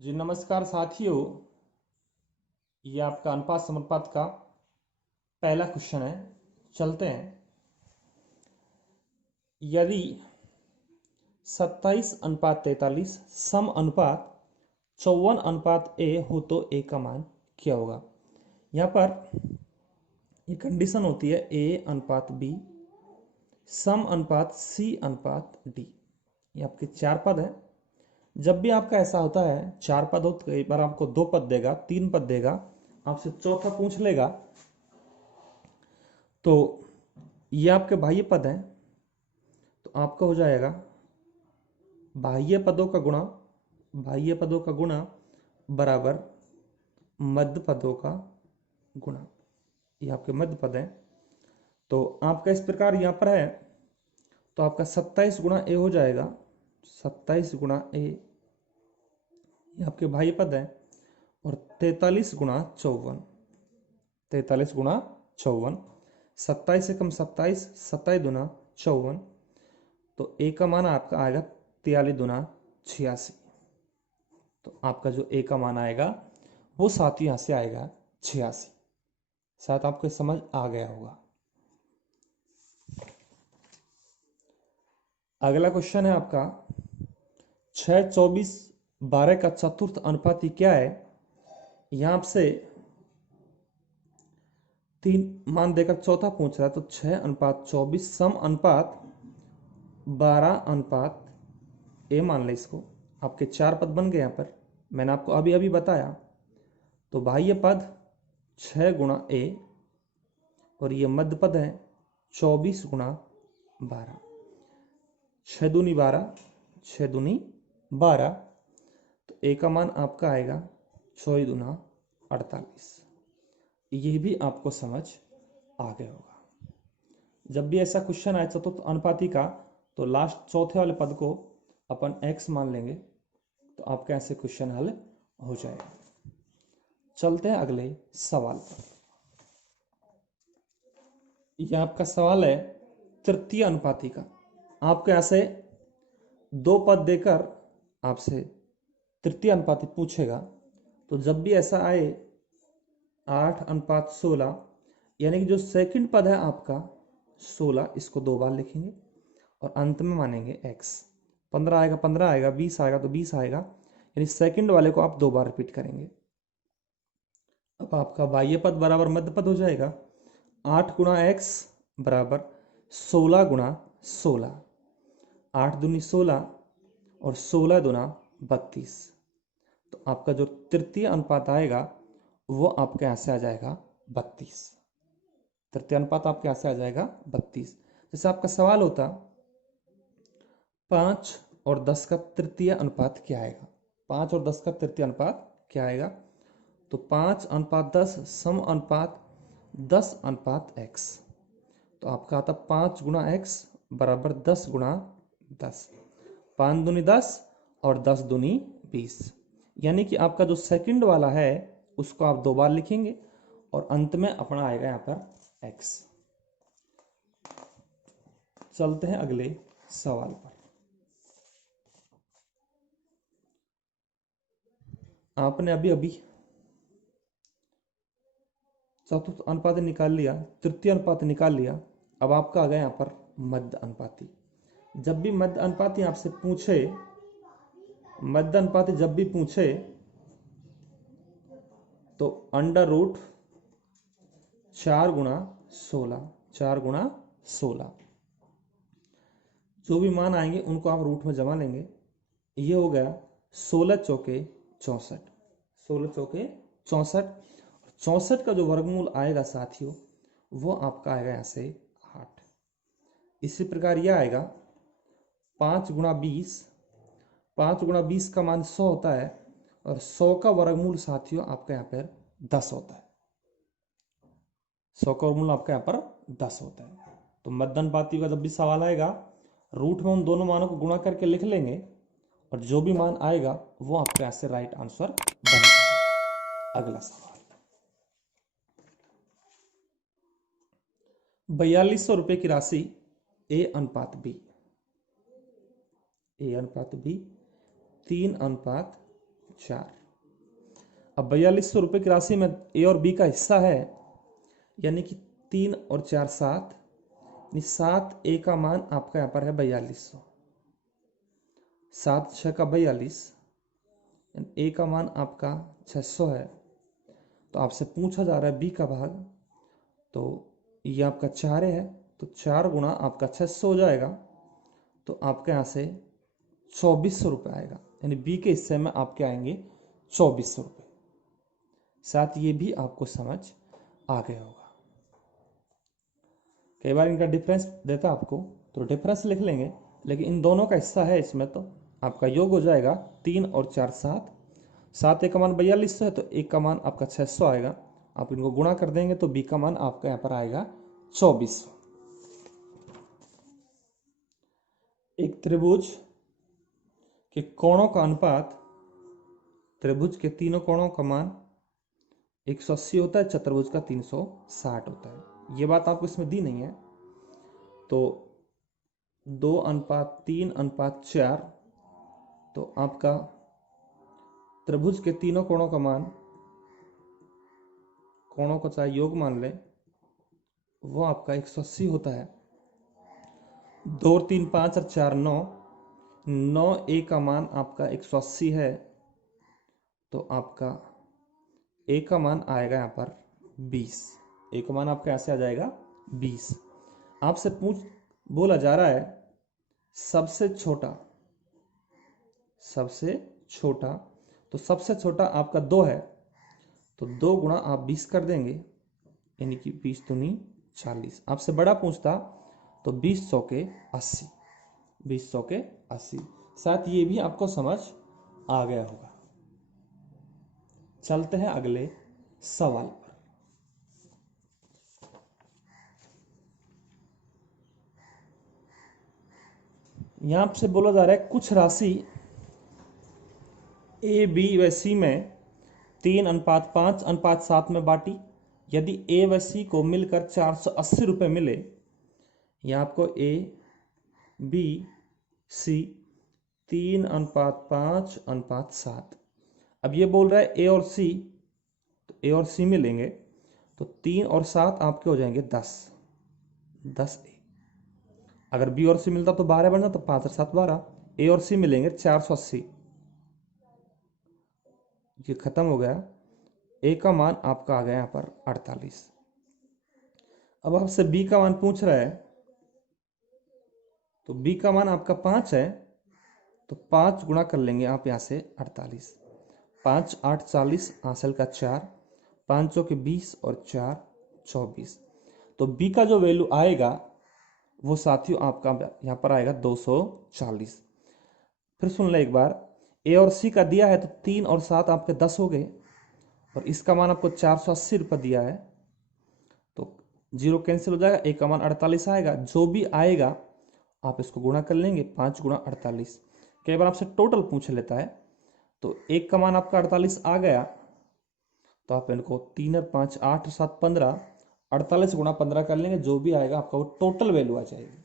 जी नमस्कार साथियों। ये आपका अनुपात समानुपात का पहला क्वेश्चन है। चलते हैं। यदि 27:43 सम अनुपात 54:a हो तो a का मान क्या होगा। यहाँ पर ये कंडीशन होती है a अनुपात b सम अनुपात c अनुपात d। ये आपके चार पद है। जब भी आपका ऐसा होता है चार पद हो तो कई बार आपको दो पद देगा, तीन पद देगा, आपसे चौथा पूछ लेगा तो ये आपके बाह्य पद हैं। तो आपका हो जाएगा बाह्य पदों का गुणा बराबर मध्य पदों का गुणा। ये आपके मध्य पद हैं। तो आपका इस प्रकार यहाँ पर है तो आपका 27 गुणा ए हो जाएगा। 27 गुणा ए ये आपके बाह्य पद हैं। और 43 गुणा 54, 43 गुणा 54, 27 से कम 27, 27 दुना 54, तो ए का मान आपका आएगा 43 दुना 86। तो आपका जो ए का मान आएगा वो साथ ही यहाँ से आएगा 86। शायद आपको समझ आ गया होगा। अगला क्वेश्चन है आपका 6:24:12 का चतुर्थ अनुपाती क्या है। यहाँ आपसे तीन मान देकर चौथा पूछ रहा है। तो 6:24 सम अनुपात 12:a मान ले इसको। आपके चार पद बन गए। यहाँ पर मैंने आपको अभी अभी बताया। तो बाह्य पद 6 गुणा a और ये मध्य पद है 24 गुणा 12। 6 दूनी 12, 6 दूनी 12। तो a का मान आपका आएगा 24 दूना 48। ये भी आपको समझ आ गया होगा। जब भी ऐसा क्वेश्चन आए चतुर्थ अनुपाती का तो लास्ट चौथे वाले पद को अपन x मान लेंगे तो आपका ऐसे क्वेश्चन हल हो जाएगा। चलते हैं अगले सवाल पर। यह आपका सवाल है तृतीय अनुपाती का। आपको यहाँ से दो पद देकर आपसे तृतीय अनुपाती पूछेगा। तो जब भी ऐसा आए 8:16 यानी कि जो सेकंड पद है आपका 16, इसको दो बार लिखेंगे और अंत में मानेंगे x। 15 आएगा 15 आएगा, 20 आएगा तो 20 आएगा, यानी सेकंड वाले को आप दो बार रिपीट करेंगे। अब आपका बाह्य पद बराबर मध्य पद हो जाएगा। 8 गुणा x बराबर 16 गुणा 16। 8 दूनी 16 और 16 दुना 32। तो आपका जो तृतीय अनुपात आएगा वो आपके यहाँ से आ जाएगा 32। तृतीय अनुपात आपके यहाँ से आ जाएगा 32। जैसे आपका सवाल होता 5 और 10 का तृतीय अनुपात क्या आएगा। 5 और 10 का तृतीय अनुपात क्या आएगा। तो 5:10 सम अनुपात 10:x। तो आपका आता 5 गुणा x बराबर 10 गुणा 10। 5 दूनी 10 और 10 दूनी 20। यानी कि आपका जो सेकंड वाला है उसको आप दो बार लिखेंगे और अंत में अपना आएगा यहाँ पर x। चलते हैं अगले सवाल पर। आपने अभी अभी चतुर्थ अनुपात निकाल लिया, तृतीय अनुपात निकाल लिया। अब आपका आ गया यहाँ पर मध्य अनुपाती। जब भी मध्य अनुपाती आपसे पूछे, मध्य अनुपाती जब भी पूछे तो अंडर रूट 4 गुणा 16, 4 गुणा 16 जो भी मान आएंगे उनको आप रूट में जमा लेंगे। ये हो गया 16 चौके 64, 16 चौके 64। 64 का जो वर्गमूल आएगा साथियों वो आपका आएगा यहाँ से 8। इसी प्रकार यह आएगा 5 गुणा 20। 5 गुणा 20 का मान 100 होता है और 100 का वर्गमूल साथियों आपका यहाँ पर 10 होता है। 100 का वर्गमूल आपका यहाँ पर 10 होता है। तो मध्य अनुपाती का जब भी सवाल आएगा रूट में उन दोनों मानों को गुणा करके लिख लेंगे और जो भी मान आएगा वो आपके यहाँ से राइट आंसर बन जाएगा। अगला सवाल 4200 रुपए की राशि a अनुपात b 3:5 4। अब 4200 की राशि में ए और बी का हिस्सा है, यानी कि 3 और 4 7, यानी 7 ए का मान आपका यहाँ पर है 4200। 7 6 का 42, ए का मान आपका 600 है। तो आपसे पूछा जा रहा है बी का भाग, तो ये आपका 4 है, तो 4 गुणा आपका 600 हो जाएगा, तो आपके यहाँ से 2400 रुपये आएगा, यानी बी के हिस्से में आपके आएंगे 2400 रुपये। साथ ये भी आपको समझ आ गया होगा। कई बार इनका डिफरेंस देता आपको तो डिफरेंस लिख लेंगे, लेकिन इन दोनों का हिस्सा है इसमें, तो आपका योग हो जाएगा 3 और 4 7। 7 ए का मान 4200 है, तो एक का मान आपका 600 आएगा। आप इनको गुणा कर देंगे तो बी का मान आपका यहाँ पर आएगा 2400। एक त्रिभुज के कोणों का अनुपात, त्रिभुज के तीनों कोणों का मान 180 होता है, चतुर्भुज का 360 होता है। ये बात आपको इसमें दी नहीं है, तो 2:3:4, तो आपका त्रिभुज के तीनों कोणों का मान, कोणों को चाहे योग मान लें, वो आपका 180 होता है। 2 3 5 और 4 9, 9 ए का मान आपका 180 है, तो आपका ए का मान आएगा यहाँ पर 20। ए का मान आपका ऐसे आ जाएगा 20। आपसे बोला जा रहा है सबसे छोटा, सबसे छोटा, तो सबसे छोटा आपका 2 है, तो 2 गुणा आप 20 कर देंगे, यानी कि 20 दूनी 40। आपसे बड़ा पूछता तो 20 के 80, 20 के 80। साथ ये भी आपको समझ आ गया होगा। चलते हैं अगले सवाल पर। यहां से बोला जा रहा है कुछ राशि ए बी व सी में 3:5:7 में बांटी। यदि ए व सी को मिलकर 480 रुपये मिले, यहां आपको ए बी सी 3:5:7। अब ये बोल रहा है ए और सी, तो ए और सी मिलेंगे, तो 3 और 7 आपके हो जाएंगे 10, 10 ए। अगर बी और सी मिलता तो 12 बनता, तो 5 और 7 12। ए और सी मिलेंगे 480, ये खत्म हो गया। ए का मान आपका आ गया यहाँ पर 48। अब आपसे बी का मान पूछ रहा है, तो बी का मान आपका 5 है, तो 5 गुणा कर लेंगे आप यहाँ से 48। 5 8 40, हासिल का 4, 5 के 20 और 4 24। तो बी का जो वैल्यू आएगा वो साथियों आपका यहाँ पर आएगा 240। फिर सुन ले एक बार, ए और सी का दिया है तो 3 और 7 आपके 10 हो गए, और इसका मान आपको 480 रुपये दिया है, तो 0 कैंसिल हो जाएगा, ए का मान 48 आएगा। जो भी आएगा आप इसको गुणा कर लेंगे, 5 गुणा 48। कई बार आपसे टोटल पूछ लेता है, तो एक का मान आपका 48 आ गया, तो आप इनको 3 और 5 8 और 7 15, 48 गुणा 15 कर लेंगे, जो भी आएगा आपका वो टोटल वैल्यू आ जाएगी।